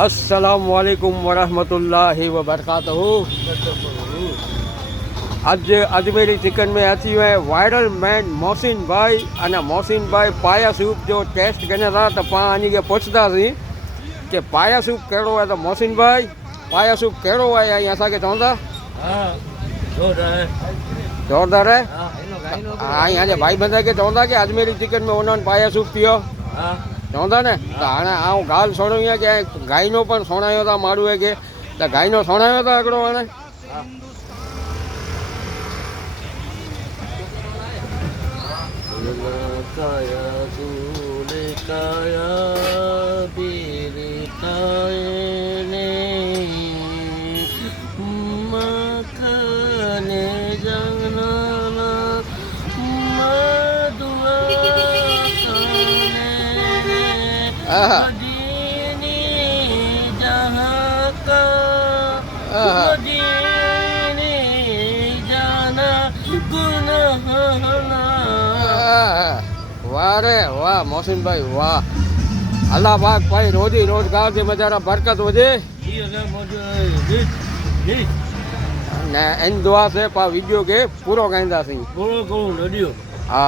अस्सलामुअलैकुम वरहमतुल्लाहि वबरकातुहू। आज अजमेरी चिकन में अची हुए वायरल मैन मोहसिन भाई अने मोहसिन भाई पाया सूप जो टेस्ट करने था तो पाण वञी के पुछंदासीं कि पाया सूप कहिड़ो आहे। तो मोहसिन भाई पाया सूप कहिड़ो आहे ऐं असांखे चवंदा? ज़ोरदार आहे। ऐं अॼु भाई बंद खे चवंदा कि अजमेरी चिकन में उन्हनि पाया सूप पियो चवंदा न। त हाणे आउं ॻाल्हि सुणवी आहे कि गाइनो पण सुणायो था माण्हूअ खे, त गाइनो सुणायो था हिकिड़ो हाणे। काया सूले काया बेरे कायने मखने जंगना मधुआ मदीने जहाँ का मदीने जाना गुनहना। वाह रे वाह मोहसिन भाई वाह। अल्लाह पाक भाई रोजी रोजगार जे मज़ारा बरकत हुजे ने इन दुआ से पा वीडियो के पूरो गाईंदासीं। पूरो करूं हा।